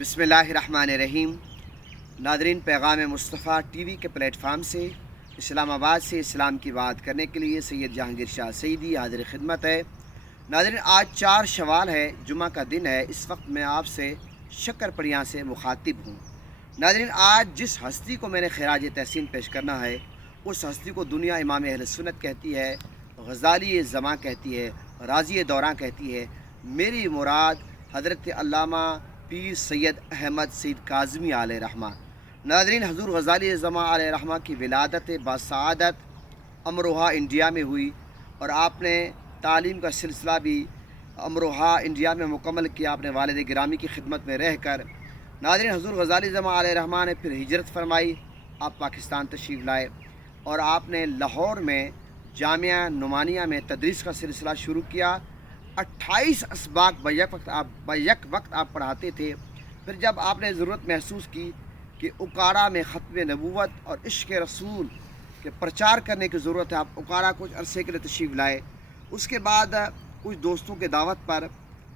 बिस्मिल्लाहिर्रहमानिर्रहीम। नादरीन, पैगाम मुस्तफ़ा टीवी के प्लेटफार्म से इस्लामाबाद से इस्लाम की बात करने के लिए सैयद जहांगीर शाह सईदी हाजिर खिदमत है। नादरीन, आज 4 शवाल है, जुमा का दिन है। इस वक्त मैं आपसे शक्करपड़ियाँ से मुखातिब हूँ। नादरीन, आज जिस हस्ती को मैंने खिराज तहसीन पेश करना है, उस हस्ती को दुनिया इमाम अहले सुन्नत कहती है, गज़ाली ज़मा कहती है, राज़ी दौरां कहती है। मेरी मुराद हज़रत अल्लामा पीर सैयद अहमद सईद काज़मी आले रहमा। नादरीन, हज़ूर गज़ाली ज़मा आले रहमा की विलादत बासआदत अमरोहा इंडिया में हुई और आपने तालीम का सिलसिला भी अमरोहा इंडिया में मुकम्मल किया अपने वालिद गिरामी की खिदमत में रह कर। नादरीन, हज़ूर गज़ाली ज़मा आले रहमा ने फिर हिजरत फरमाई, आप पाकिस्तान तशरीफ़ लाए और आपने लाहौर में जामिया नुमानिया में तदरीस का सिलसिला शुरू किया। 28 असबाक बैक वक्त आप पढ़ाते थे। फिर जब आपने ज़रूरत महसूस की कि उकारा में ख़त्म नबूवत और इश्क़ रसूल के प्रचार करने की ज़रूरत है, आप उकारा कुछ अरसे के लिए तशरीफ़ लाए। उसके बाद कुछ दोस्तों के दावत पर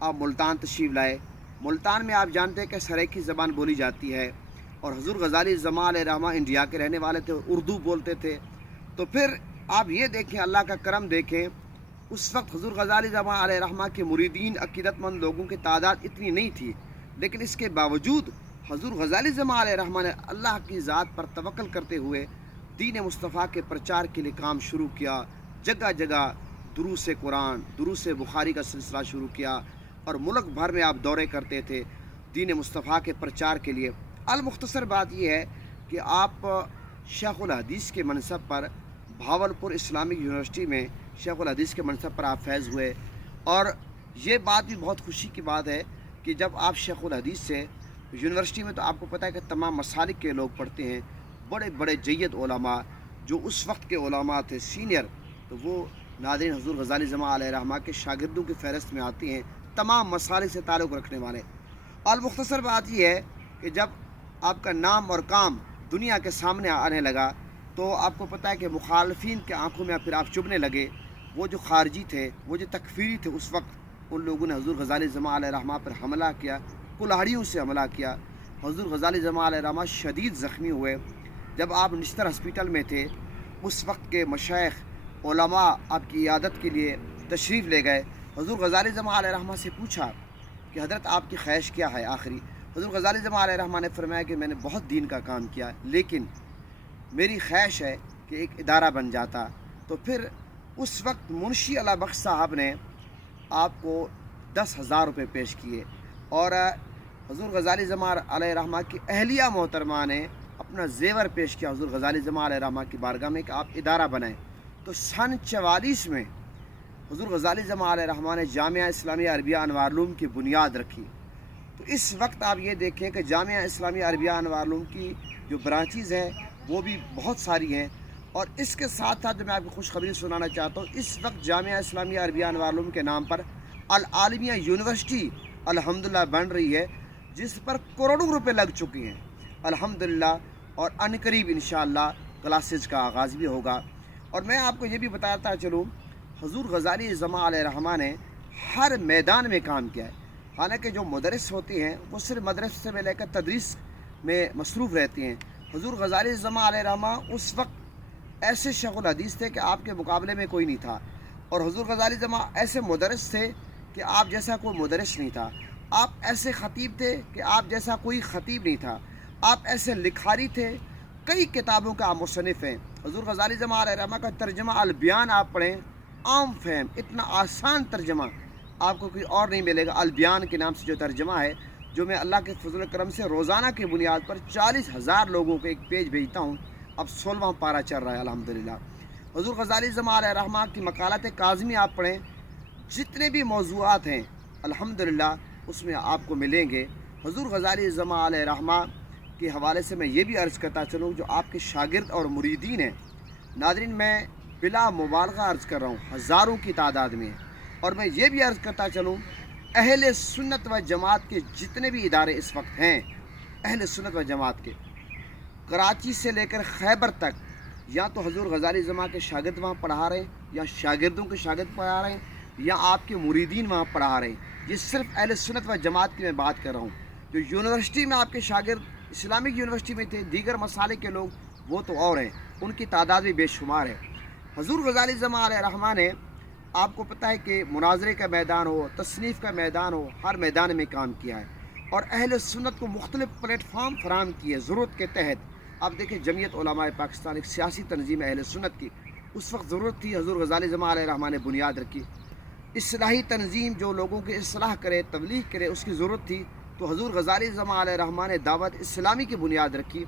आप मुल्तान तशरीफ़ लाए। मुल्तान में आप जानते हैं कि सराइकी ज़बान बोली जाती है और हज़ूर गज़ाली ज़मा अलैहि रहमा इंडिया के रहने वाले थे, उर्दू बोलते थे। तो फिर आप ये देखें, अल्लाह का करम देखें, उस वक्त हज़ूर गज़ाली ज़मा अलैहि रहमा के मुरीदीन अक़ीदतमंद लोगों की तादाद इतनी नहीं थी, लेकिन इसके बावजूद हज़ूर गज़ाली ज़मा अलैहि रहमा ने अल्लाह की ज़ात पर तवक्कुल करते हुए दीन मुस्तफ़ा के प्रचार के लिए काम शुरू किया। जगह जगह दुरूस कुरान, दुरूस बुखारी का सिलसिला शुरू किया और मुल्क भर में आप दौरे करते थे दीन मुस्तफ़ा के प्रचार के लिए। अल-मुख्तसर बात यह है कि आप शेखुल हदीस के मनसब पर भावलपुर इस्लामिक यूनिवर्सिटी में शेखुल हदीस के मनसब पर आप फैज़ हुए। और ये बात भी बहुत खुशी की बात है कि जब आप शेखुल हदीस से यूनिवर्सिटी में, तो आपको पता है कि तमाम मसालिक के लोग पढ़ते हैं, बड़े बड़े जय्यद उलमा जो उस वक्त के उलमा थे सीनियर, तो वो नाज़रीन हज़ूर गज़ाली ज़मा अलैहि रहमा के शागिर्दों की फ़हरिस्त में आती हैं, तमाम मसालिक से ताल्लुक़ रखने वाले। अल-मुख्तसर बात यह है कि जब आपका नाम और काम दुनिया के सामने आने लगा, तो आपको पता है कि मुखालफिन के आंखों में फिर आप चुभने लगे। वो जो खारजी थे, वो जो तकफीरी थे, उस वक्त उन लोगों ने हज़ूर गज़ाली ज़मा अलैहि रहमा पर हमला किया, कुल्हाड़ियों से हमला किया। हज़ूर गज़ाली ज़मा अलैहि रहमा शदीद ज़ख्मी हुए। जब आप निश्तर हॉस्पिटल में थे, उस वक्त के मशाइख उलमा आपकी इयादत के लिए तशरीफ़ ले गए। हज़ूर गज़ाली ज़मा अलैहि रहमा से पूछा कि हज़रत आपकी ख्वाहिश क्या है आखिरी। हज़ूर गज़ाली ज़मा अलैहि रहमा ने फरमाया कि मैंने बहुत दीन का काम किया, लेकिन मेरी ख्वाहिश है कि एक इदारा बन जाता। तो फिर उस वक्त मुंशी अला बख्श साहब ने आपको 10,000 रुपये पेश किए और हज़ूर गज़ाली ज़मा अलैहि रहमा की अहलिया मोहतरमा ने अपना ज़ेवर पेश किया हज़ूर गज़ाली ज़मा अलैहि रहमा की बारगाह में कि आप इदारा बनाएं। तो सन 44 में हज़ूर गज़ाली ज़मा अलैहि रहमा ने जामिया इस्लामिया अरबिया अनवारुल की बुनियाद रखी। तो इस वक्त आप ये देखें कि जामिया इस्लामिया अरबिया अनवारुल की जो ब्रांचेज़ हैं वो भी बहुत सारी हैं। और इसके साथ साथ जो मैं आपको खुशखबरी सुनाना चाहता हूँ, इस वक्त जामिया इस्लामिया अरबिया अनवारुल के नाम पर अल आलिमिया यूनिवर्सिटी अल्हम्दुलिल्लाह बन रही है, जिस पर करोड़ों रुपए लग चुके हैं अल्हम्दुलिल्लाह। और अनकरीब इंशाअल्लाह क्लासेज का आगाज़ भी होगा। और मैं आपको ये भी बताता चलूँ, हज़ूर गज़ाली ज़मा अलैहि रहमा ने हर मैदान में काम किया है। हालांकि जो मुदर्रिस होते हैं वो सिर्फ मदरसे में लेकर तदरीस में मसरूफ़ रहते हैं। हज़ूर गज़ाली ज़मा अलैहि रहमा उस वक्त ऐसे शेखुल हदीस थे कि आपके मुकाबले में कोई नहीं था। और हज़ूर गज़ाली ज़मा ऐसे मुदर्रिस थे कि आप जैसा कोई मुदर्रिस नहीं था। आप ऐसे ख़तीब थे कि आप जैसा कोई ख़तीब नहीं था। आप ऐसे लिखारी थे, कई किताबों का आप मुसन्निफ़ हैं। हज़ूर गज़ाली ज़मा अलैहि रहमा का तर्जमा अल बयान आप पढ़ें, आम फहम, इतना आसान तर्जमा आपको कोई और नहीं मिलेगा। अल बयान के नाम से जो तर्जमा है, जो मैं अल्लाह के फजल करम से रोज़ाना की बुनियाद पर 40,000 लोगों को एक पेज भेजता हूँ। अब 16वां पारा चल रहा है अल्हम्दुलिल्लाह। हज़ूर गज़ाली ज़मा अलैहि रहमा की मकालत काज़मी आप पढ़ें, जितने भी मौज़ूआत हैं अल्हम्दुलिल्लाह उसमें आपको मिलेंगे। हज़ूर गज़ाली ज़मा अलैहि रहमा के हवाले से मैं ये भी अर्ज़ करता चलूँ, जो आपके शागिर्द और मुरीदीन हैं, नादरीन मैं बिला मुबालगा अर्ज़ कर रहा हूँ, हज़ारों की तादाद में। और मैं ये भी अर्ज़ करता चलूँ, अहले सुन्नत व जमात के जितने भी इदारे इस वक्त हैं, अहले सुन्नत व जमात के कराची से लेकर खैबर तक, या तो हज़ूर गज़ाली ज़मा के शागिर्द वहाँ पढ़ा रहे हैं, या शागिर्दों के शागिर्द पढ़ा रहे हैं, या आपके मुरीदीन वहाँ पढ़ा रहे हैं। ये सिर्फ अहले सुन्नत व जमात की मैं बात कर रहा हूँ। जो यूनिवर्सिटी में आपके शागिर्द इस्लामिक यूनिवर्सिटी में थे, दीगर मसाले के लोग, वो तो और हैं, उनकी तादाद भी बेशुमार है। हज़ूर गज़ाली ज़मा अलैहिर्रहमा ने, आपको पता है कि मुनाज़रे का मैदान हो, तसनीफ़ का मैदान हो, हर मैदान में काम किया है और अहले सुन्नत को मुख्तलिफ़ प्लेटफार्म फराहम किए ज़रूरत के तहत। आप देखें जमीयत उलमाए पाकिस्तान एक सियासी तंजीम अहले सुन्नत की, उस वक्त ज़रूरत थी, हज़ूर गज़ाली ज़मा अलैहिर्रहमा ने बुनियाद रखी। इस्लाही तंजीम जो लोगों की इस्लाह करे, तबलीग करे, उसकी ज़रूरत थी, तो हज़ूर गज़ाली ज़मा अलैहिर्रहमा ने दावत इस्लामी की बुनियाद रखी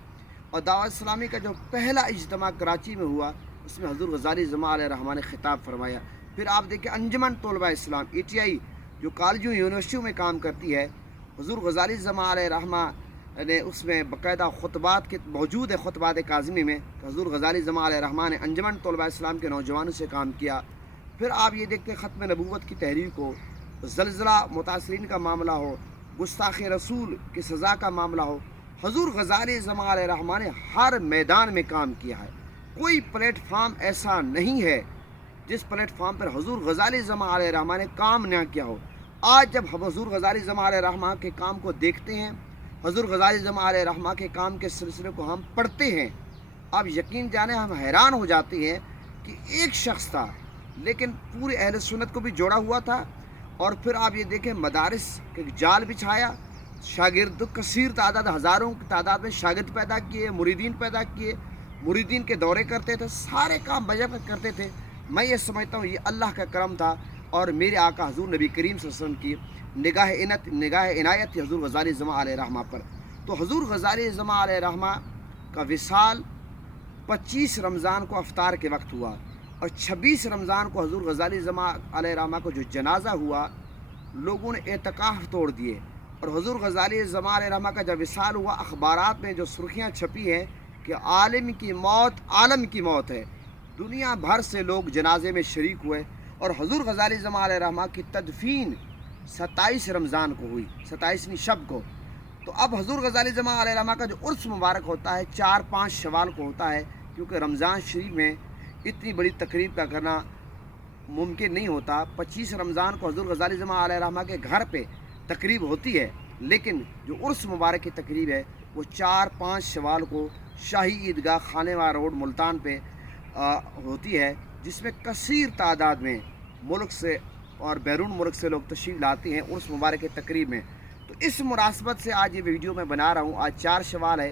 और दावत इस्लामी का जो पहला इज्तिमा कराची में हुआ, उसमें हज़ूर गज़ाली ज़मा अलैहिर्रहमा ने खिताब फरमाया। फिर आप देखें अंजुमन तलबा इस्लाम ETI जो कॉलेजों यूनिवर्सिटियों में काम करती है, हज़ूर गज़ाली ज़मा अलैहिर्रहमा ने उसमें बाकायदा खुतबात के मौजूद है, खुतबात काज़मी में हज़ूर गज़ाली ज़मा अलैहिर्रहमा ने अंजुमन तलबा इस्लाम के नौजवानों से काम किया। फिर आप ये देखते ख़त्म नबूवत की तहरीक हो, ज़लज़ला मुतासरीन का मामला हो, गुस्ताख़ रसूल की सज़ा का मामला हो, हज़ूर गज़ाली ज़मा अलैहिर्रहमा ने हर मैदान में काम किया है। कोई प्लेटफार्म ऐसा नहीं है जिस प्लेटफार्म पर हज़ूर गज़ाली ज़मा अलैहिर्रहमा ने काम न किया हो। आज जब हम हज़ूर गज़ाली ज़मा अलैहिर्रहमा के काम को देखते हैं, हज़ूर गज़ाली ज़मा अलैहिर्रहमा के काम के सिलसिले को हम पढ़ते हैं, आप यकीन जाने हम हैरान हो जाते हैं कि एक शख्स था लेकिन पूरे अहले सुन्नत को भी जोड़ा हुआ था। और फिर आप ये देखें मदारिस के जाल बिछाया, शागिर्द कसीर तादाद, हज़ारों की तादाद में शागिर्द पैदा किए, मुरीदीन पैदा किए, मुरीदीन के दौरे करते थे, सारे काम बजट करते थे। मैं ये समझता हूँ ये अल्लाह का करम था और मेरे आका हज़ूर नबी करीम सल्लल्लाहु अलैहि वसल्लम की निगाह इनायत थी हज़ूर गज़ाली ज़मा अलैहिर्रहमा पर। तो हज़ूर गज़ाली ज़मा अलैहिर्रहमा का विसाल 25 रमज़ान को अफ्तार के वक्त हुआ और 26 रमज़ान को हज़ूर गज़ाली ज़मा अलैहिर्रहमा को जो जनाजा हुआ, लोगों ने एतकाफ़ तोड़ दिए और हज़ूर गज़ाली ज़मा अलैहिर्रहमा का जब विसाल हुआ, अखबारात में जो सुर्खियाँ छपी हैं कि आलिम की मौत आलम की मौत है, दुनिया भर से लोग जनाजे में शरीक हुए और हज़ूर गज़ाली ज़मा अलैहिर्रहमा की तदफीन 27 रमज़ान को हुई, 27वीं शब को। तो अब हज़ूर गज़ाली ज़मा अलैहिर्रहमा का जो उर्स मुबारक होता है 4-5 शवाल को होता है, क्योंकि रमज़ान शरीफ में इतनी बड़ी तकरीब का करना मुमकिन नहीं होता। 25 रमज़ान को हज़ूर गज़ाली ज़मा अलैहिर्रहमा के घर पे तकरीब होती है, लेकिन जो उर्स मुबारक की तकरीब है वो 4-5 शवाल को शाही ईदगाह खानेवा रोड मुल्तान पे होती है, जिसमें कसीर तादाद में मुल्क से और बैरून मुल्क से लोग तशरीफ़ लाते हैं उर्स मुबारक की तकरीब में। तो इस मुनासबत से आज ये वीडियो मैं बना रहा हूँ। आज 4 शवाल है,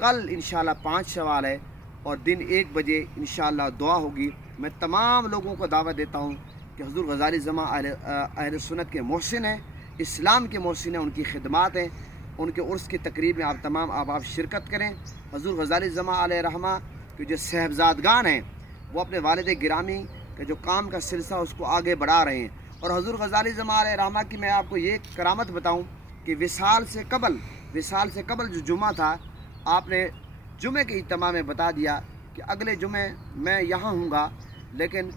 कल इंशाल्लाह 5 शवाल है और दिन 1 बजे इंशाल्लाह दुआ होगी। मैं तमाम लोगों को दावत देता हूँ कि हज़ूर गज़ाली ज़मा अहले सुन्नत के मोहसिन हैं, इस्लाम के मोहसिन हैं, उनकी खिदमात हैं, उनके उर्स की तकरीब में आप तमाम आप शिरकत करें। हज़ूर गज़ाली ज़मा अलैहिर्रहमा के जो साहबजादगान हैं वो अपने वालिद गिरामी के जो काम का सिलसिला उसको आगे बढ़ा रहे हैं। और हज़ूर गज़ाली ज़मा अलैहिर्रहमा की मैं आपको ये करामत बताऊँ कि विसाल से कबल जो जुमा था, आपने जुमे के इज्तिमा में बता दिया कि अगले जुमे मैं यहाँ हूँगा, लेकिन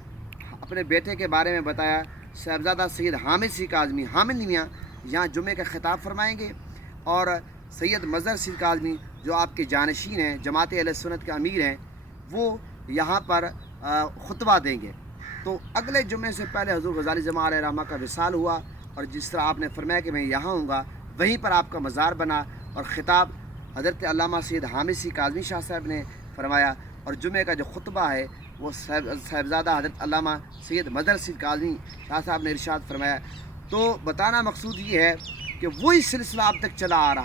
अपने बेटे के बारे में बताया, साहबजादा सैयद हामिद सी काज़मी हामिद मियाँ यहाँ जुमे का खिताब फरमाएँगे और सैयद मज़हर सी काज़मी जो आपके जानशीन हैं, जमात अहले सुन्नत के अमीर हैं, वो यहाँ पर खुतबा देंगे। तो अगले जुमे से पहले हज़ूर गज़ाली ज़मा अलैहिर्रहमा का विसाल हुआ और जिस तरह आपने फरमाया कि मैं यहाँ हूँगा, वहीं पर आपका मज़ार बना और ख़िताब हज़रत अल्लामा सैयद हामिद सी काज़मी शाह साहब ने फरमाया और जुमे का जो खुतबा है वो साहबजादा हज़रत अल्लामा सैयद मज़हर सी काज़मी शाह साहब ने इरशाद फरमाया। तो बताना मकसूद ये है कि वही सिलसिला अब तक चला आ रहा